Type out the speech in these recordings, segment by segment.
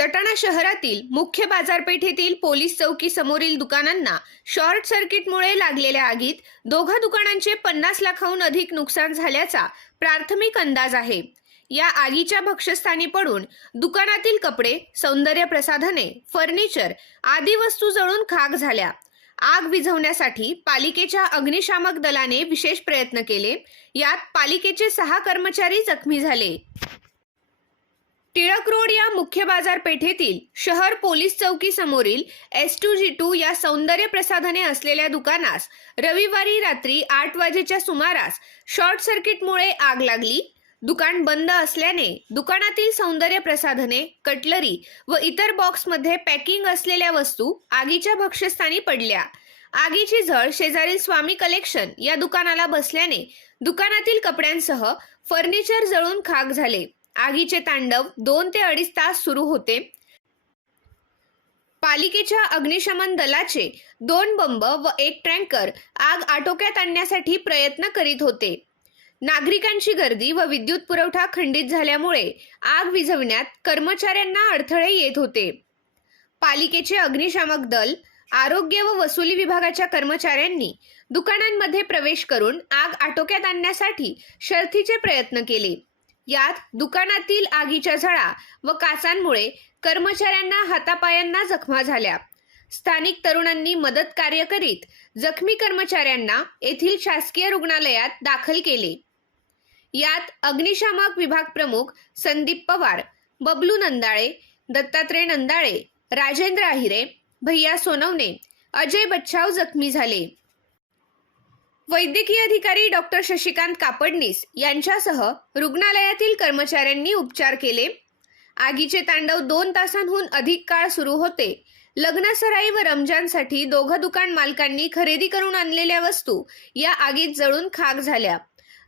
सटाणा शहरातील मुख्य बाजारपेठेतील पोलीस चौकी समोरील दुकानांना शॉर्ट सर्किटमुळे लागलेल्या आगीत दोघा दुकानांचे पन्नास लाखाहून अधिक नुकसान झाल्याचा प्राथमिक अंदाज आहे. या आगीच्या भक्षस्थानी पडून दुकानातील कपडे सौंदर्य प्रसाधने फर्निचर आदी वस्तू जळून खाक झाल्या. आग विझवण्यासाठी पालिकेच्या अग्निशामक दलाने विशेष प्रयत्न केले. यात पालिकेचे सहा कर्मचारी जखमी झाले. टिळक रोड या मुख्य बाजारपेठेतील शहर पोलीस चौकी समोरील एस टू जी टू या सौंदर्य प्रसाधने असलेल्या दुकानास रविवारी रात्री आठ वाजेच्या सुमारास शॉर्ट सर्किटमुळे आग लागली. दुकान बंद असल्याने दुकानातील सौंदर्य प्रसाधने कटलरी व इतर बॉक्समध्ये पॅकिंग असलेल्या वस्तू आगीच्या भक्ष्यस्थानी पडल्या. आगीची झळ शेजारील स्वामी कलेक्शन या दुकानाला बसल्याने दुकानातील कपड्यांसह फर्निचर जळून खाक झाले. आगीचे तांडव दोन ते अडीच तास सुरू होते. पालिकेच्या अग्निशमन दलाचे दोन बंब व एक टँकर आग आटोक्यात आणण्यासाठी प्रयत्न करीत होते. नागरिकांची गर्दी व विद्युत पुरवठा खंडित झाल्यामुळे आग विझवण्यात कर्मचाऱ्यांना अडथळे येत होते. पालिकेचे अग्निशामक दल आरोग्य व वसुली विभागाच्या कर्मचाऱ्यांनी दुकानांमध्ये प्रवेश करून आग आटोक्यात आणण्यासाठी शर्थीचे प्रयत्न केले. यात दुकानातील आगीच्या झळा व काचांमुळे कर्मचाऱ्यांना हातापायांना जखमा झाल्या. स्थानिक तरुणांनी मदत कार्य करीत जखमी कर्मचाऱ्यांना येथील शासकीय रुग्णालयात दाखल केले. यात अग्निशामक विभाग प्रमुख संदीप पवार बबलू नंदाळे दत्तात्रय नंदाळे राजेंद्र आहिरे भैया सोनवणे अजय बच्छाव जखमी झाले. वैद्यकीय अधिकारी डॉक्टर शशिकांत कापडनीस यांच्यासह रुग्णालयातील कर्मचाऱ्यांनी उपचार केले. आगीचे तांडव दोन तासांहून अधिक काळ सुरू होते. लग्नसराई व रमजानसाठी दोघं दुकान मालकांनी खरेदी करून आणलेल्या वस्तू या आगीत जळून खाक झाल्या.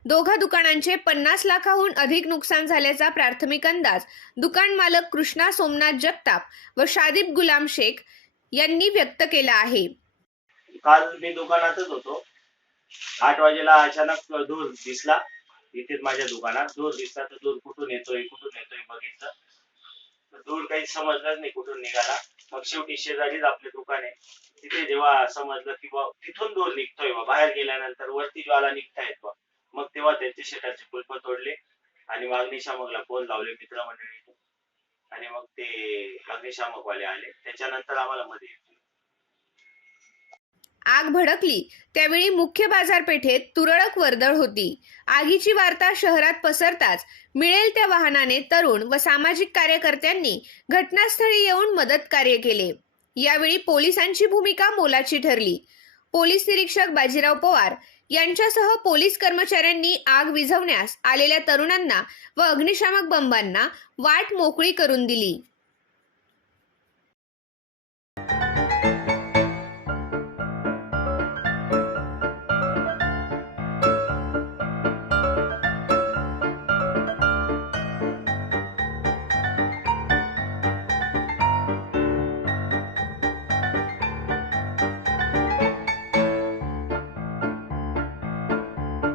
दोघा दुकानांचे पन्नास लाखाहून अधिक नुकसान झाल्याचा प्राथमिक अंदाज दुकान मालक कृष्णा सोमनाथ जगताप व शादिब गुलाम शेख यांनी व्यक्त केला आहे. काल मी दुकानातच होतो. आठ वाजेला अचानक धूर दिसला. इथेच माझ्या दुकानात. धूर दिसला तर धूर कुठून येतोय कुठून येतोय बघितलं. तर धूर काही समजलंच नाही कुठून निघाला. मग शेवटी शेजारीच आपले दुकान आहे. तिथे जेव्हा समजलं की बा तिथून धूर निघतोय बा बाहेर गेल्यानंतर वरती ज्वाला निघतायत बा. मग तेव्हा त्यांचे शेताचे कुलप तोडले आणि मग अग्निशामकला फोन लावले मित्रमंडळीने आणि मग ते अग्निशामक वाले आले. त्याच्यानंतर आम्हाला मध्ये येतो. आग भडकली. त्यावेळी मुख्य बाजारपेठेत तुरळक वर्दळ होती. आगीची वार्ता शहरात पसरताच मिळेल त्या वाहनाने तरुण व सामाजिक कार्यकर्त्यांनी घटनास्थळी येऊन मदत कार्य केले. यावेळी पोलिसांची भूमिका मोलाची ठरली. पोलीस निरीक्षक बाजीराव पवार यांच्यासह पोलीस कर्मचाऱ्यांनी आग विझवण्यास आलेल्या तरुणांना व अग्निशामक बंबांना वाट मोकळी करून दिली.